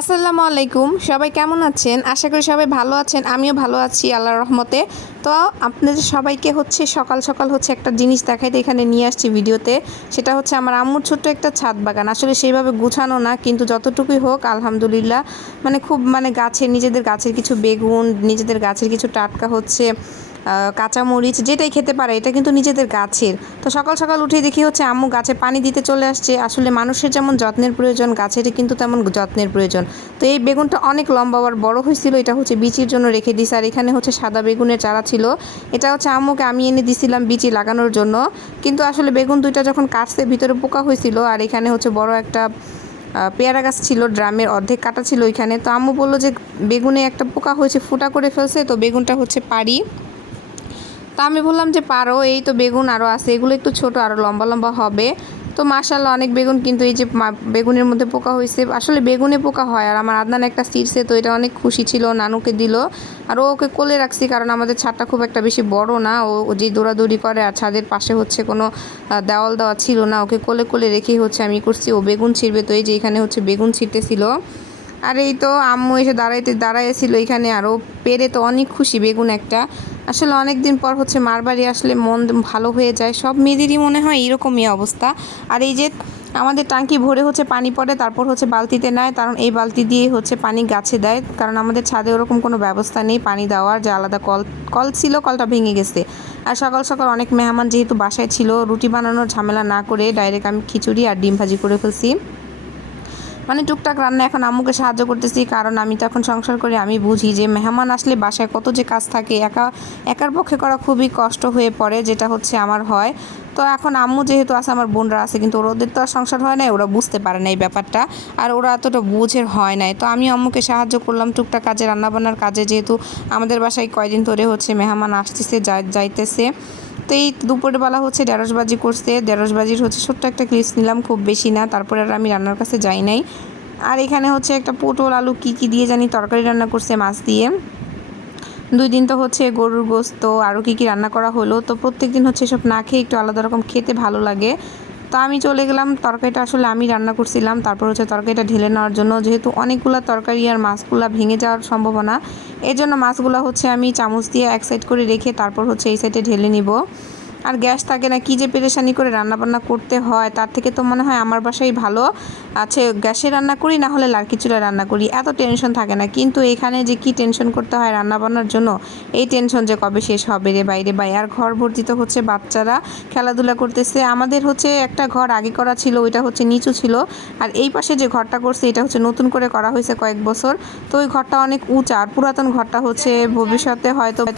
আসসালামু আলাইকুম। সবাই কেমন আছেন? আশা করি সবাই ভালো আছেন। আমিও ভালো আছি আল্লাহর রহমতে। তো আপনাদের সবাইকে হচ্ছে সকাল সকাল হচ্ছে একটা জিনিস দেখাইতে এখানে নিয়ে আসছি ভিডিওতে। সেটা হচ্ছে আমার আম্মুর ছোট্ট একটা ছাদ বাগান। আসলে সেইভাবে গুছানো না, কিন্তু যতটুকুই হোক, আলহামদুলিল্লাহ। মানে খুব মানে গাছের, নিজেদের গাছের কিছু বেগুন, নিজেদের গাছের কিছু টাটকা হচ্ছে কাঁচামরিচ যেটাই খেতে পারে, এটা কিন্তু নিজেদের গাছের। তো সকাল সকাল উঠে দেখি হচ্ছে আম্মু গাছে পানি দিতে চলে আসছে। আসলে মানুষের যেমন যত্নের প্রয়োজন, গাছের কিন্তু তেমন যত্নের প্রয়োজন। তো এই বেগুনটা অনেক লম্বা আর বড় হয়েছিল, এটা হচ্ছে বিচির জন্য রেখে দিছি। আর এখানে হচ্ছে সাদা বেগুনের চারা ছিল। এটা হচ্ছে আম্মুকে আমি এনে দিছিলাম বিচি লাগানোর জন্য। কিন্তু আসলে বেগুন দুইটা যখন কাটছে ভিতরে পোকা হয়েছিল, আর এখানে হচ্ছে বড় একটা পেয়ারা গাছ ছিল, ড্রামের অর্ধেক কাটা ছিল ওইখানে তো আম্মু বলল যে বেগুনে একটা পোকা হয়েছে, ফুটা করে ফেলছে। তো বেগুনটা হচ্ছে পারি তা আমি বললাম যে পারো, এই তো বেগুন আরও আছে, এগুলো একটু ছোট আরও লম্বা লম্বা হবে। তো মাশাল্লাহ অনেক বেগুন কিন্তু এই যে বেগুনের মধ্যে পোকা হয়েছে। আসলে বেগুনে পোকা হয় আর আমার আদনান একটা সিরছে, তো এটা অনেক খুশি ছিল, নানুকে দিল। আর ওকে কোলে রাখছি কারণ আমাদের ছাদটা খুব একটা বেশি বড় না। ও ও যে দৌড়াদৌড়ি করে আর ছাদের পাশে হচ্ছে কোনো দেওয়াল দেওয়া ছিল না। ওকে কোলে কোলে রেখেই হচ্ছে আমি করছি। ও বেগুন ছিঁড়বে, তো এই যে এখানে হচ্ছে বেগুন ছিঁড়তেছিল। আর এই তো আম্মু এসে দাঁড়াইতে দাঁড়াইছিল এখানে আরও পেরে তো অনেক খুশি বেগুন একটা। আসলে অনেক দিন পর হচ্ছে মার বাড়ি আসলে মন ভালো হয়ে যায়, সব মেয়েদেরই মনে হয় এরকমই অবস্থা। আর এই যে আমাদের টাঙ্কি ভরে হচ্ছে পানি পড়ে, তারপর হচ্ছে বালতিতে নেয়, কারণ এই বালতি দিয়ে হচ্ছে পানি গাছে দেয়, কারণ আমাদের ছাদে ওরকম কোনো ব্যবস্থা নেই, পানি দেওয়ার যে আলাদা কল কল ছিল, কলটা ভেঙে গেছে। আর সকাল সকাল অনেক মেহমান যেহেতু বাসায় ছিল, রুটি বানানোর ঝামেলা না করে ডাইরেক্ট আমি খিচুড়ি আর ডিম ভাজি করে ফেলছি। মানে টুকটাক রান্না এখন আম্মুকে সাহায্য করতেছি, কারণ আমি তো এখন সংসার করি, আমি বুঝি যে মেহমান আসলে বাসায় কত যে কাজ থাকে, একা, একার পক্ষে করা খুবই কষ্ট হয়ে পড়ে, যেটা হচ্ছে আমার হয়। তো এখন আম্মু যেহেতু আছে, আমার বোনরা আছে, কিন্তু ওদের তো আর সংসার হয় নাই, ওরা বুঝতে পারে না এই ব্যাপারটা, আর ওরা এতটা বুঝের হয় নাই। তো আমি আম্মুকে সাহায্য করলাম টুকটাক কাজে, রান্নাবান্নার কাজে, যেহেতু আমাদের বাসায় কয়দিন ধরে হচ্ছে মেহমান আসতেছে যাইতেছে। তো এই দুপুরবেলা হচ্ছে ঢেঁড়সবাজি করছে। ঢেঁড়সবাজির হচ্ছে ছোট্ট একটা ক্লিপস নিলাম, খুব বেশি না, তারপরে আর আমি রান্নার কাছে যাই নাই। আর এখানে হচ্ছে একটা পটল আলু কী কী দিয়ে জানি তরকারি রান্না করছে মাছ দিয়ে। দুই দিন তো হচ্ছে গরুর গোস্ত আরও কী কী রান্না করা হলো। তো প্রত্যেক দিন হচ্ছে সব না খেয়ে একটু আলাদা রকম খেতে ভালো লাগে। তো আমি চলে গেলাম, তরকারিটা আসলে আমি রান্না করছিলাম। তারপর হচ্ছে তরকারিটা ঢেলে নেওয়ার জন্য যেহেতু অনেকগুলো তরকারি আর মাছগুলো ভেঙে যাওয়ার সম্ভাবনা এর জন্য মাছগুলো হচ্ছে আমি চামচ দিয়ে এক সাইড করে রেখে তারপর হচ্ছে এই সাইডে ঢেলে নিব। আর গ্যাস থাকে না, কি যে পেরেশানি করে রান্না বান্না করতে হয়, তার থেকে তো মনে হয় আমার বাসায় ভালো আছে। গ্যাসে রান্না করি, না হলে লাড়কি চুলায় রান্না করি, এত টেনশন থাকে না। কিন্তু এখানে যে কি টেনশন করতে হয় রান্না বান্নার জন্য, এই টেনশন যে কবে শেষ হবে রে বাইরে বাই আর ঘর ভর্তি তো হচ্ছে বাচ্চারা, খেলাধুলা করতেছে। আমাদের হচ্ছে একটা ঘর আগে করা ছিল, ওইটা হচ্ছে নিচু ছিল। আর এই পাশে যে ঘরটা করছে, এটা হচ্ছে নতুন করে করা হয়েছে কয়েক বছর। তো ওই ঘরটা অনেক উঁচা, আর পুরাতন ঘরটা হচ্ছে ভবিষ্যতে হয়তো